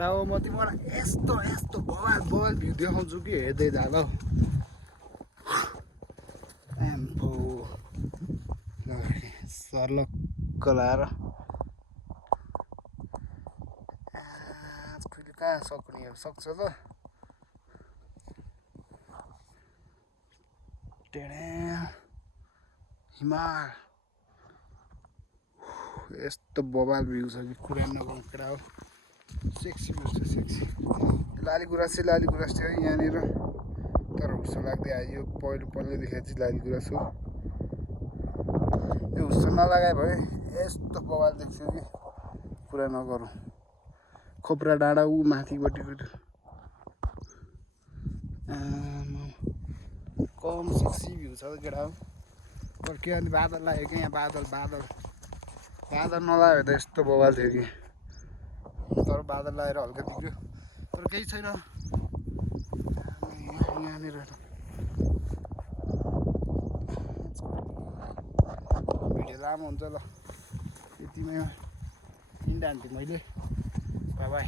केटा हो म तिमीलाई यस्तो यस्तो बवाल बवाल भ्यू देखाउँछु कि हेर्दै जाँदा एम्फो सर्लक्क लाएर कहिले कहाँ सक्ने हो सक्छ त हिमाल यस्तो बवाल भ्यू छ कि कुरा नगर्नु केटा हो सेक्सी भ्यू छ सेक्सी लालीगुराँस चाहिँ लालीगुराँस थियो यहाँनिर तर हुस्सो लाग्दै आयो पहिलो देखाएको चाहिँ लालीगुराँस हो यो हुस्सो नलगाए भए यस्तो बवाल देख्छु कि कुरा नगरौँ खोप्रा डाँडा ऊ माथिपट्टिको कम सेक्सी भ्यू छ केटा हो तर के अनि बादल लाग्यो क्या यहाँ बादल नलाग्यो त यस्तो बवाल थियो कि तर बादल लगाएर हल्का बिग्रियो तर केही छैन यहाँनिर भिडियो लामो हुन्छ ल यतिमै इन्डा हान्थेँ मैले बाई